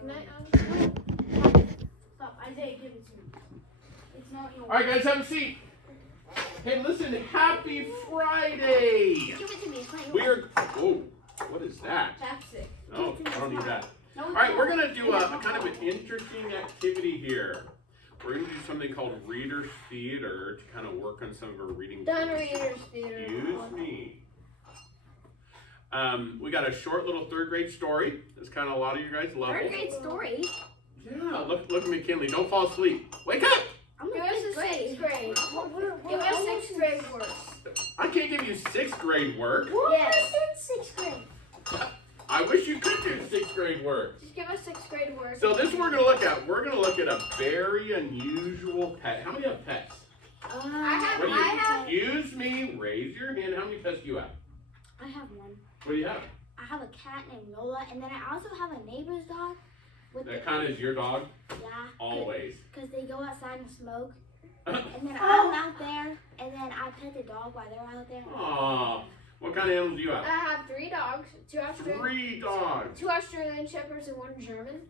Can I, Stop, Isaiah, give it to me. It's not yours. All right, guys, have a seat. Hey, listen, happy Friday. give it to me. It's not yours. We're, oh, what is that? Chapstick. Oh, I don't need that. No, All right, we're going to do a kind of an interesting activity here. We're going to do something called Reader's Theater to kind of work on some of our reading. Done Reader's Theater. Excuse me. We got a short little third grade story. It's kind of a lot of you guys love. Third grade story. Yeah, look at McKinley. Don't fall asleep. Wake up! I'm give in us sixth a grade. sixth grade. Give us sixth grade words. I can't give you sixth grade work. Yes. Sixth grade. I wish you could do sixth grade work. Just give us sixth grade words. So this is what we're going to look at. We're going to look at a very unusual pet. How many have pets? What do you, Excuse me, raise your hand. How many pets do you have? I have one. What do you have? I have a cat named Lola, and then I also have a neighbor's dog. That kind of is your dog? Yeah. Always. Because they go outside and smoke. And then I'm out there, and then I pet the dog while they're out there. Aw. What kind of animals do you I have? have 3 dogs. 2 Australian. 3 dogs. 2 Australian Shepherds and 1 German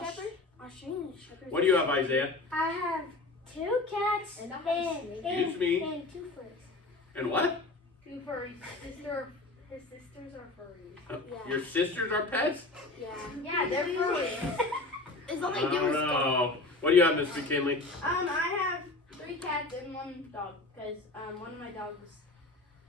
Shepherd. Australian Shepherds. What do you have, Isaiah? I have 2 cats And I have a snake. Excuse me. and 2 furries. And what? 2 furries. His sisters are furries. Yeah. Your sisters are pets? Yeah. Yeah, they're furries. It's I only don't doing know. What do you have, Miss McKinley? I have 3 cats and 1 dog because one of my dogs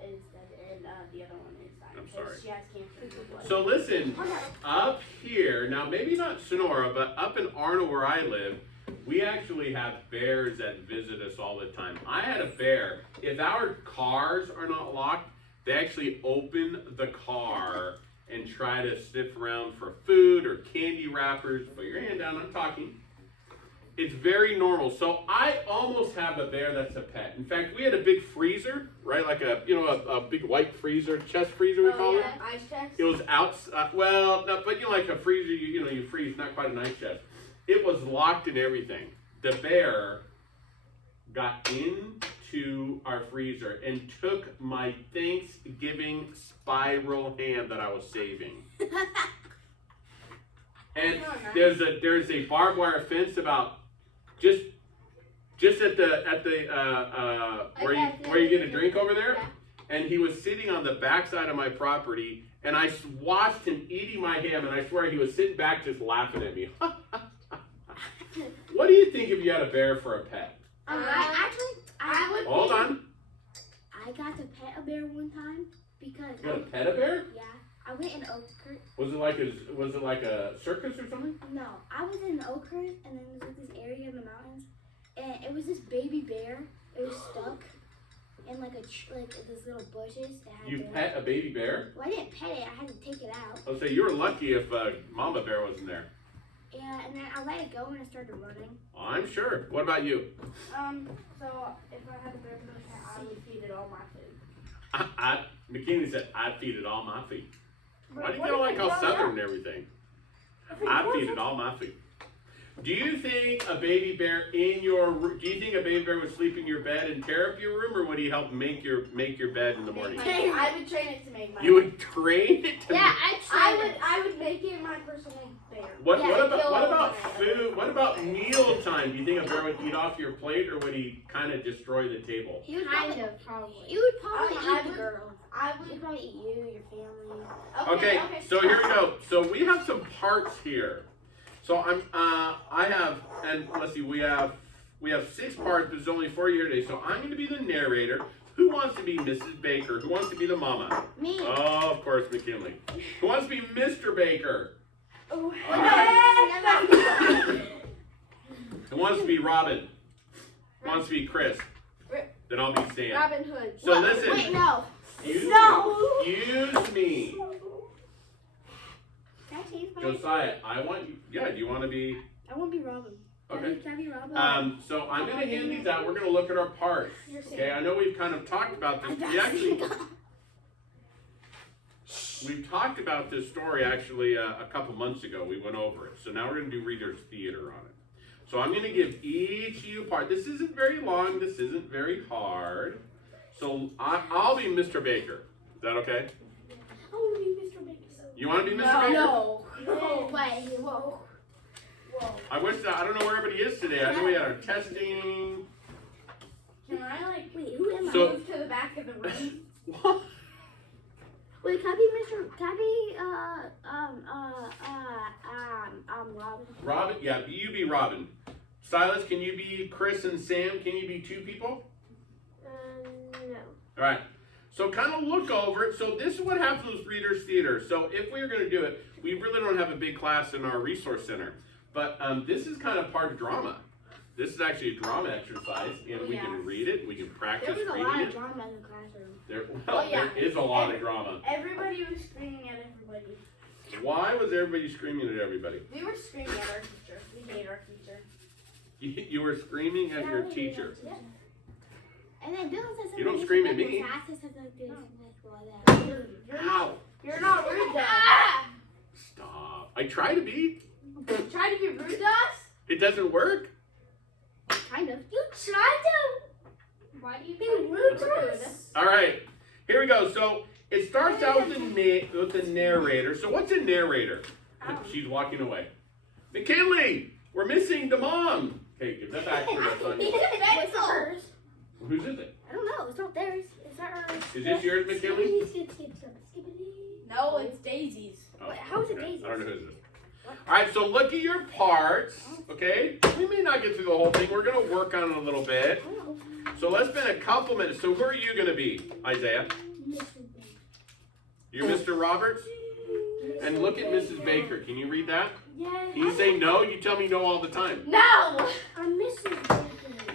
is dead and the other one is dying. I'm 'cause sorry. She has cancer in her blood. So listen, up here, now maybe not Sonora, but up in Arnold where I live, we actually have bears that visit us all the time. I had a bear. If our cars are not locked, they actually open the car and try to sniff around for food or candy wrappers. Put your hand down, I'm talking. It's very normal. So I almost have a bear that's a pet. In fact, we had a big freezer, right? Like a big white freezer, chest freezer we call it. Ice chest. It was outside, well, no, but like a freezer, you freeze, not quite an ice chest. It was locked and everything. The bear got into our freezer and took my Thanksgiving spiral ham that I was saving. And there's a barbed wire fence about just at the where you get a drink over there. And he was sitting on the backside of my property, and I watched him eating my ham, and I swear he was sitting back just laughing at me. What do you think if you had a bear for a pet? I would. Hold on. I got to pet a bear one time because. You got to pet a bear? Yeah, I went in Oakhurst. Was it like a circus or something? No, I was in Oakhurst, and then there was this area in the mountains, and it was this baby bear. It was stuck in like this little bushes. It had You bears. pet a baby bear? Well, I didn't pet it. I had to take it out. I'll say you were lucky if Mama Bear wasn't there. Yeah, and then I let it go and it started running. I'm sure. What about you? So if I had a bear for a cat, I would feed it all my food. McKinney said, I'd feed it all my feet. Why do you What feel if like it all goes southern out? and everything? I'd feed it all my feet. Do you think a baby bear would sleep in your bed and tear up your room, or would he help make your bed in the morning? I would train it to make my. You would train it to Yeah, I would make it my personal bear. What Yeah, about kill it. food? What about meal time? Do you think a bear would eat off your plate, or would he kind of destroy the table? He would Kind probably. of, probably. You would probably I eat the would- girl. I He would. would probably eat you, your family. Okay, so here we go. So we have some parts here. So I have, and let's see, we have 6 parts, but there's only 4 here today. So I'm going to be the narrator. Who wants to be Mrs. Baker? Who wants to be the mama? Me. Oh, of course, McKinley. Who wants to be Mr. Baker? Oh, Who wants to be Robin? Who wants to be Chris? Then I'll be Sam. Robin Hood. So listen. Wait, no. Excuse me. Can I change my Josiah, I want you. Yeah, do you want to be? I want to be Robin. Okay. Can I be Robin? So I'm going to hand these out. We're going to look at our parts. Okay, I know we've kind of talked about this. We've talked about this story actually a couple months ago. We went over it. So now we're going to do Reader's Theater on it. So I'm going to give each of you a part. This isn't very long. This isn't very hard. So I'll be Mr. Baker. Is that okay? I want to be Mr. Baker. You want to be Mr. Baker? No. No way. Whoa. Whoa. I don't know where everybody is today. I know we had our testing. Can I like Wait, who am I? So- move to the back of the room? Wait, can I be Robin? Robin, yeah, you be Robin. Silas, can you be Chris and Sam? Can you be two people? No. All right. So kind of look over it. So this is what happens with Reader's Theater. So if we were going to do it, we really don't have a big class in our resource center. But this is kind of part of drama. This is actually a drama exercise, and we can read it. We can practice There was a reading lot it. of drama in the classroom. There is a lot of drama. Everybody was screaming at everybody. Why was everybody screaming at everybody? We were screaming at our teacher. We hate our teacher. You were screaming at your teacher. Yeah. And then Dylan said something. You don't scream at me. You're Ow! You're not rude to us. Stop. I try to be. Try to be rude to us? It doesn't work. kind of. You tried to. Why do you be rude to us? All right. Here we go. So it starts out with the narrator. So what's a narrator? She's walking away. McKinley, we're missing the mom. Hey, give that back to her. That's not yours. What's hers? Whose is it? I don't know. It's not theirs. It's not hers. Is this yours, McKinley? No, it's Daisy's. Oh, How is it okay. Daisy's? I don't know whose it is. All right, so look at your parts, okay? We may not get through the whole thing. We're going to work on it a little bit. So let's spend a couple minutes. So who are you going to be, Isaiah? You're Mr. Roberts? And look at Mrs. Baker. Can you read that? Yes. Can you say no? You tell me no all the time. No! I'm Mrs. Baker.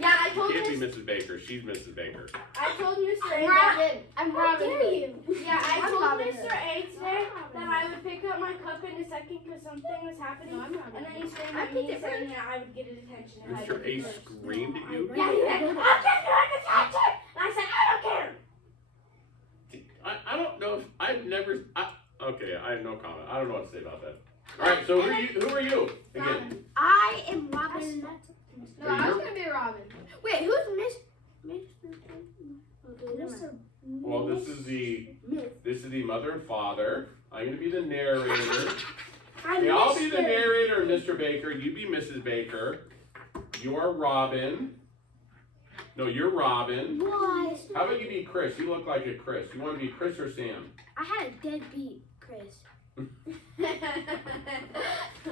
Yeah, I told Can't be Miss. Mrs. Baker. She's Mrs. Baker. I told Mr. A. Robin. I'm How Robin. dare you? Yeah, I I'm told Robin Mr. A today that I would pick up my cup in a second because something was happening. And then he screamed at me saying that I would get his attention. If I Mr. did A first. screamed at you? Yeah, he said, I'll get your attention! And I said, I don't care! I don't know if I've never. Okay, I have no comment. I don't know what to say about that. All right, so who are you again? I am Robin. No, I was going to be Robin. Wait, who's Mr. Well, this is the mother and father. I'm gonna be the narrator. Okay, I'll be the narrator, Mr. Baker. You be Mrs. Baker. You are Robin. No, you're Robin. What? How about you be Chris? You look like a Chris. You want to be Chris or Sam? I had a deadbeat Chris.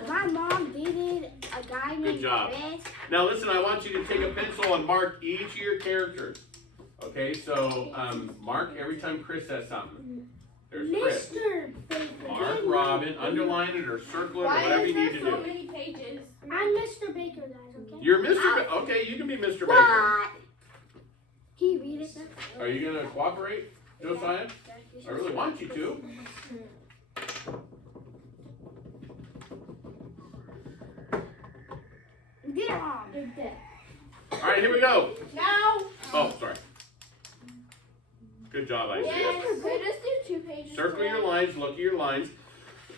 My mom dated a guy named job. Chris. Now listen, I want you to take a pencil and mark each of your characters. Okay, so mark every time Chris says something. There's Chris. Mr. Baker. Mark Robin, underline it or circle it or Why whatever is you need there to so do. many pages? I'm Mr. Baker, guys, okay? You're Mr. Okay, you can be Mr. Baker. What? Can you read it? Are you gonna cooperate, Josiah? I really want you to. You did it wrong. All right, here we go. No! Oh, sorry. Good job, Isaiah. Yes, could I just do 2 pages? Circle your lines, look at your lines.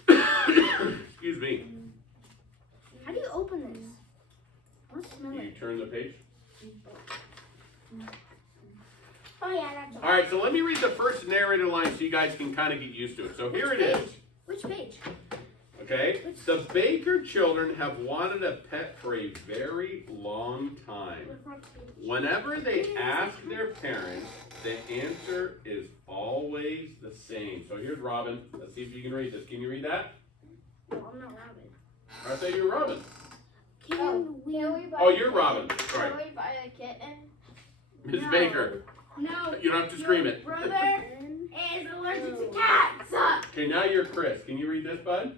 Excuse me. How do you open this? I want to smell You it. turn the page. Oh, yeah, that's All right, so let me read the first narrator line so you guys can kind of get used to it. So here it is. Which page? Okay? The Baker children have wanted a pet for a very long time. Whenever they ask their parents, the answer is always the same. So here's Robin. Let's see if you can read this. Can you read that? No, I'm not Robin. I thought you were Robin. Can we buy Oh, you're Robin. Sorry. Can we buy a kitten? Ms. No. Baker. No. You don't have to scream it. Brother is allergic to cats. Okay, now you're Chris. Can you read this, bud?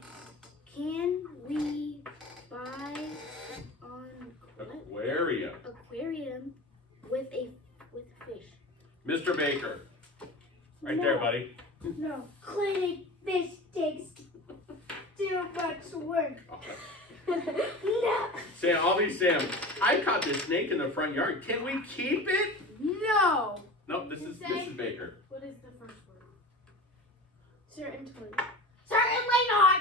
Can we buy an Aquarium. aquarium with fish? Mr. Baker. Right there, buddy. No. Cleaning fish takes too much work. No. Sam, I'll be Sam. I caught this snake in the front yard. Can we keep it? No. Nope, this is Mrs. Baker. What is the first word? Certainly. Certainly not.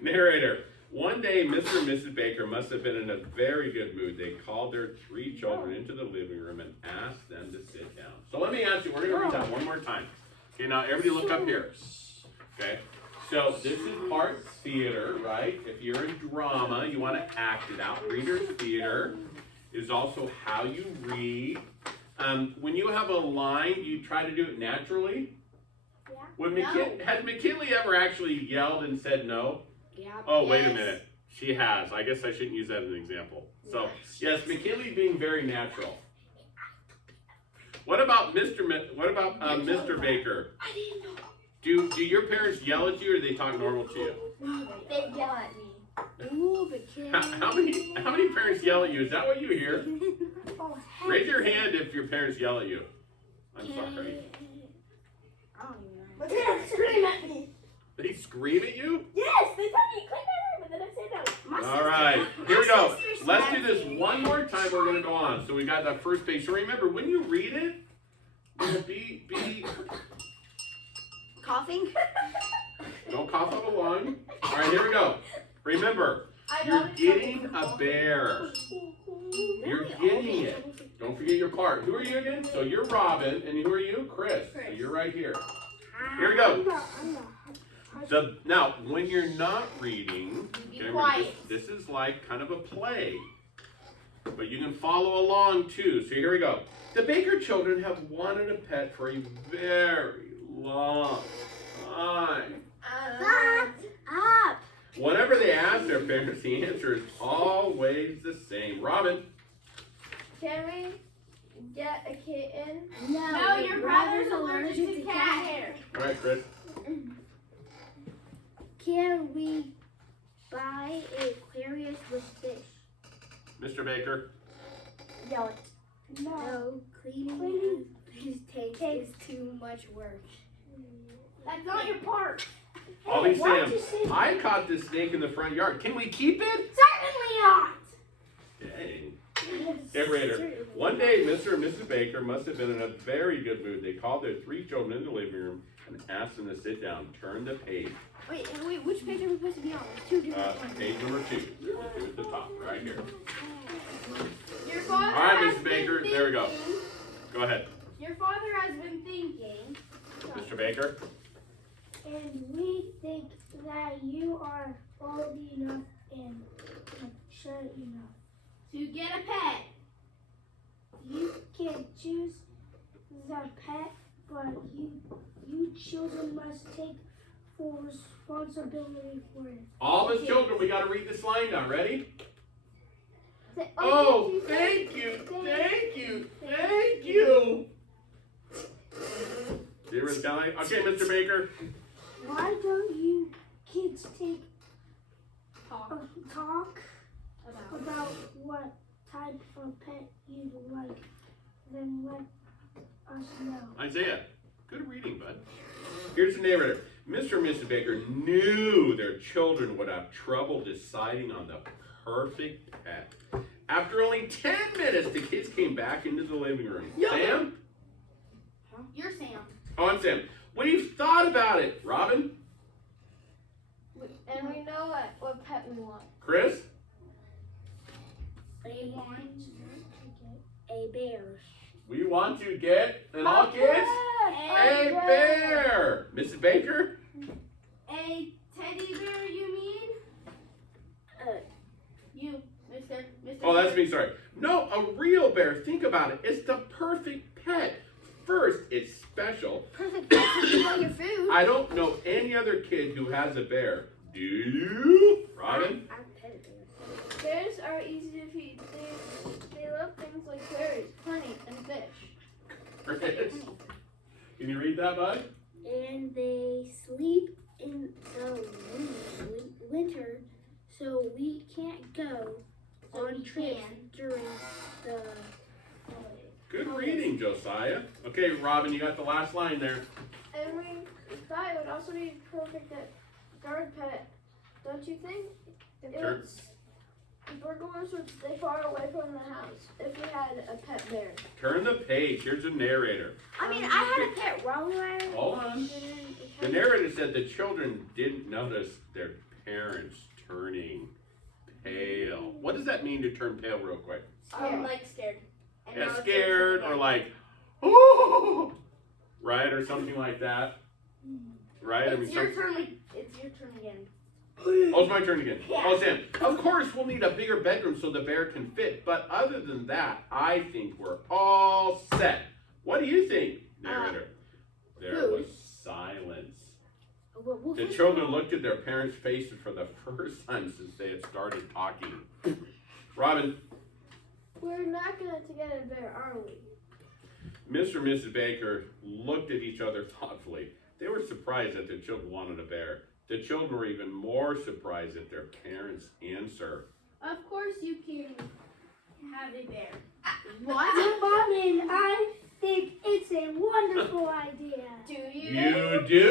Narrator. One day, Mr. and Mrs. Baker must have been in a very good mood. They called their 3 children into the living room and asked them to sit down. So let me ask you, we're going to read that one more time. Okay, now everybody look up here. Okay, So this is part theater, right? If you're in drama, you want to act it out. Reader's theater is also how you read. When you have a line, you try to do it naturally. Yeah. Has McKinley ever actually yelled and said no? Yeah. Oh, wait a minute. She has. I guess I shouldn't use that as an example. So, yes, McKinley being very natural. What about Mr. Baker? I didn't know. Do your parents yell at you, or they talk normal to you? They yell at me. Ooh, but kid. How many parents yell at you? Is that what you hear? Oh, Raise your hand if your parents yell at you. I'm sorry. I don't even know. My parents scream at me. They scream at you? Yes, they tell me click my room, and then I say no. All right, here we go. Let's do this one more time. We're gonna go on. So we got that first page. So remember, when you read it, be Coughing? don't cough up a lung. All right, here we go. Remember, you're getting a bear. You're getting it. Don't forget your part. Who are you again? So you're Robin, and who are you? Chris. So you're right here. Here we go. So now, when you're not reading, Be okay, quiet. this is like kind of a play, but you can follow along too. So here we go. The Baker children have wanted a pet for a very long time. Up. Whenever they ask their parents, the answer is always the same. Robin. Can we get a kitten? No, your brother's allergic to cat hair. All right, Chris. Can we buy an aquarium with fish? Mr. Baker. Yell it. No, cleaning his tank is too much work. That's not your part. Ollie why'd Sam, you say that? I caught this snake in the front yard. Can we keep it? Certainly not. Dang. Narrator. One day, Mr. and Mrs. Baker must have been in a very good mood. They called their 3 children into the living room and asked them to sit down. Turn the page. Wait, which page are we supposed to be on? There's 2 different ones. Page number 2. There's the 2 at the top, right here. Your father All right, has Mrs. been Baker, there we go. thinking- Go ahead, Your father has been thinking. Mr. Baker. And we think that you are old enough and mature enough. To get a pet. You can choose the pet, but you children must take full responsibility for it. All the children, we got to read this line down. Ready? Say, Oh, thank you, thank you, thank you. Zero is kind of like, okay, Mr. Baker. Why don't you kids take Talk talk about what type of pet you like, then let us know. Isaiah, good reading, bud. Here's the narrator. Mr. and Mrs. Baker knew their children would have trouble deciding on the perfect pet. After only 10 minutes, the kids came back into the living room. Yeah. Sam? You're Sam. Oh, I'm Sam. We've thought about it. Robin? And we know what pet we want. Chris? They want a bear. We want to get, and all kids, a bear. Mrs. Baker? A teddy bear, you mean? You, Mr. Oh, that's me, sorry. No, a real bear. Think about it. It's the perfect pet. First, it's special. Perfect pet to eat all your food. I don't know any other kid who has a bear. Do you? Robin? I pet a bear. Bears are easy to feed. They love things like berries, honey, and fish. Chris? Can you read that, bud? And they sleep in the winter, so we can't go on trips during the holidays. Good reading, Josiah. Okay, Robin, you got the last line there. And we thought it would also be perfect at guard pet, don't you think? Sure. Burglars would stay far away from the house if we had a pet bear. Turn the page. Here's the narrator. I mean, I had a pet Rottweiler. Hold on. The narrator said the children didn't notice their parents turning pale. What does that mean to turn pale, real quick? Like scared. And now Yeah, it's scared okay. or like, oh, right, or something like that. right? It's your turn. It's your turn again. Oh, it's my turn again. Yeah. Oh, Sam. Of course, we'll need a bigger bedroom so the bear can fit. But other than that, I think we're all set. What do you think, narrator? There food. was silence. Well, The children looked at their parents' faces for the first time since they had started talking. Robin, We're not gonna get a bear, are we? Mr. and Mrs. Baker looked at each other thoughtfully. They were surprised that their children wanted a bear. The children were even more surprised at their parents' answer. Of course you can have a bear. What? Mom and I think it's a wonderful idea. Do you? You do?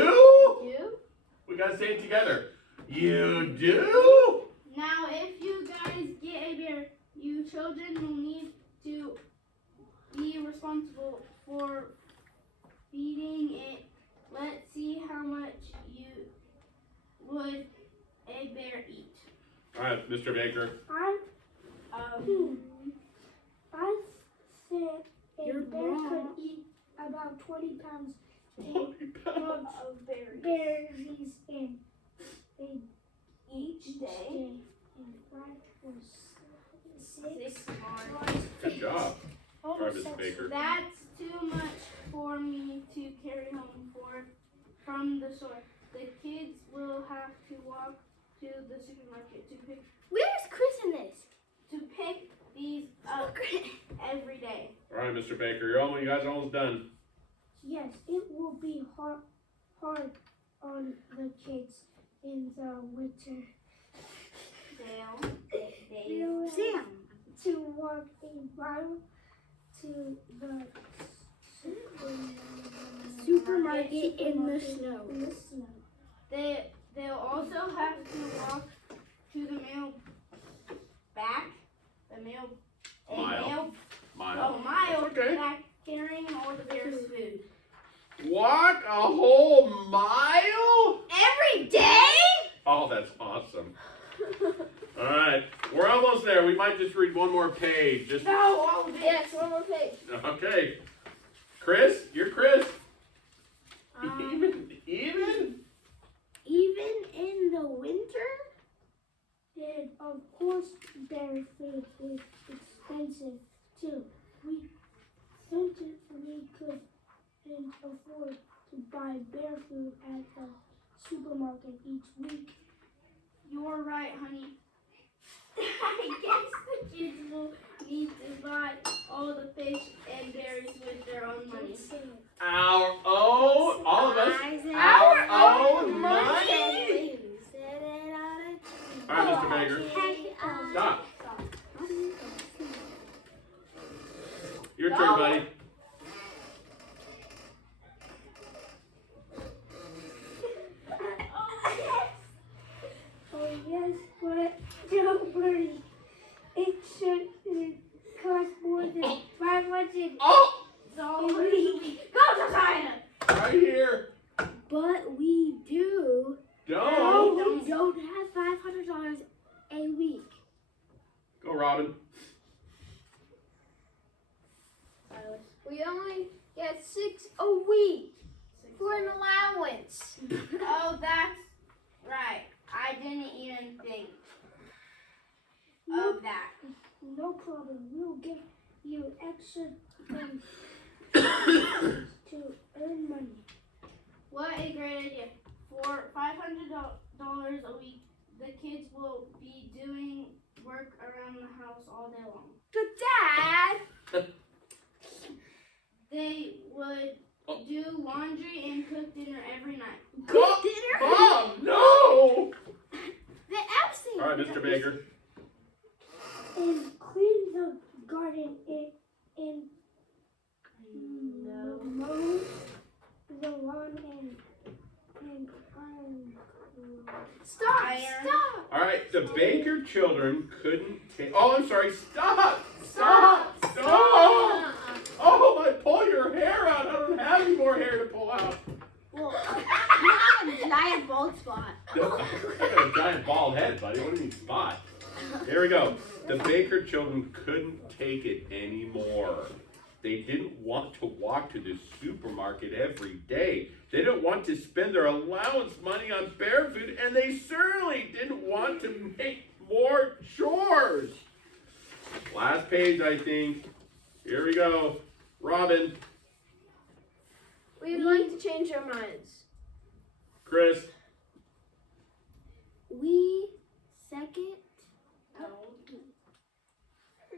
You? We gotta say it together. You do? Now, if you guys get a bear, you children will need to be responsible for feeding it. Let's see how much would a bear eat. All right, Mr. Baker. I think a Your bear mom. could eat about 20 pounds 20 pounds. Of berries. berries in Each day. And 5 or 6. 6 months. Good job. All right, Mr. Almost Baker. That's too much for me to carry home from the store. The kids will have to walk to the supermarket to pick Where's Chris in this? these up every day. All right, Mr. Baker. You guys are almost done. Yes, it will be hard on the kids in the winter. They They'll Sam. have to walk a mile to the Supermarket in the snow. In the snow. they'll also have to walk to the mail Mile. mile Okay. back carrying all the bear's food. Walk a whole mile? Every day? Oh, that's awesome. All right, we're almost there. We might just read one more page. Just No, all of it. Yes, one more page. okay. Chris, you're Chris. Um, Even? Even in the winter? And of course, bear food is expensive too. We couldn't afford to buy bear food at the supermarket each week. You're right, honey. I guess the kids will need to buy all the fish and berries with their own money. Our own, all of us, our own money. All right, Mr. Baker, stop. Your turn, buddy. Oh yes, but don't worry. It shouldn't cost more than $500 Oh, a week. Go, Josiah! right here. But we do. Don't. We don't have $500 a week. Go, Robin. We only get 6 a week for an allowance. Oh, that's right. I didn't even think of that. No problem. We'll give you extra time to earn money. What a great idea. For $500 a week, the kids will be doing work around the house all day long. But Dad, They would do laundry and cook dinner every night. cook dinner? Mom, no. The absent. All right, Mr. Baker. And clean the garden and mow the lawn and iron. Stop! Iron. Stop! All right, the Baker children couldn't take. Oh, I'm sorry. Stop! Stop! Stop! Oh, I pull your hair out. I don't have any more hair to pull out. Well, you have a giant bald spot. I got a giant bald head, buddy. What do you mean spot? Here we go. The Baker children couldn't take it anymore. They didn't want to walk to the supermarket every day. They didn't want to spend their allowance money on bear food, and they certainly didn't want to make more chores. Last page, I think. Here we go. Robin, We'd like to change our minds. Chris, We second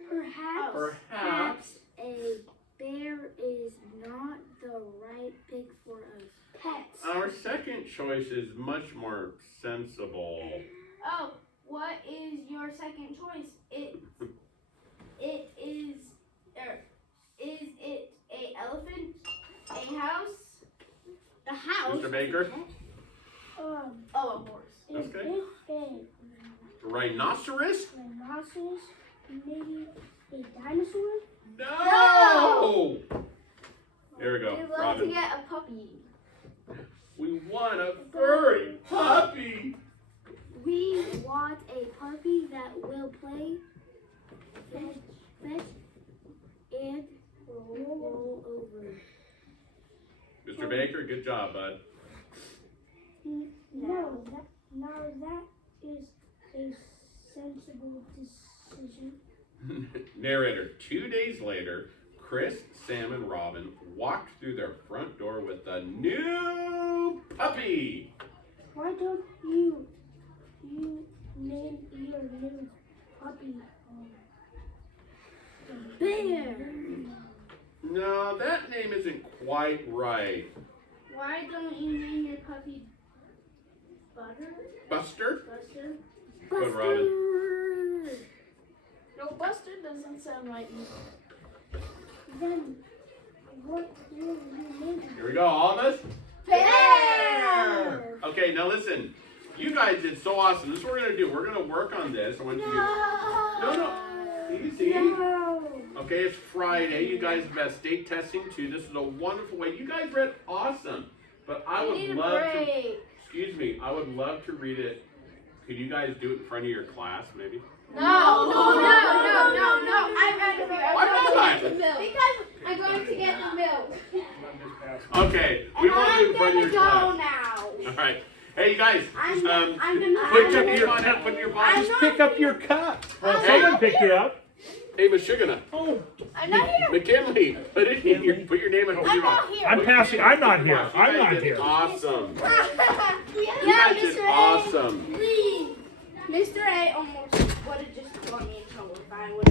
perhaps. a bear is not the right pick for us. Pets. Our second choice is much more sensible. Oh, what is your second choice? Is it a elephant, a house? The house. Mr. Baker? Oh, a horse. Is Okay. it a Rhinoceros? rhinoceros? Maybe a dinosaur? No! There we go. We'd love to Robin. get a puppy. We want a furry puppy. We want a puppy that will play, fetch, and roll over. Mr. Baker, good job, bud. No, that is a sensible decision. Narrator, 2 days later, Chris, Sam, and Robin walked through their front door with a new puppy. Why don't you name your new puppy Bear. No, that name isn't quite right. Why don't you name your puppy Butter? Buster? Buster? Good, Robin. No, Buster doesn't sound right. Then what will you name it? Here we go, all of us. Bear! Okay, now listen. You guys did so awesome. This is what we're going to do. We're going to work on this. I want you to... No. Easy. No. Okay, it's Friday. You guys have had state testing too. This is a wonderful way. You guys read awesome. But I We would need a love to... break. Excuse me. I would love to read it. Could you guys do it in front of your class, maybe? No. I'm out of here. Why not? Because I'm going to get the milk. Okay, we won't do it in front of your class. now. All right. Hey, you guys. I'm gonna Put your name on it. Put your body. Just pick up your cup. Hey. Someone picked it up. Hey, Michigana. Oh, I'm not here. McKinley. Put it in here. Put your name on. I'm not here. I'm passing. I'm not here. You I'm guys not did here. Awesome. You Yeah, guys did Mr. A. awesome. Please. Mr. A almost would have just got me in trouble if I would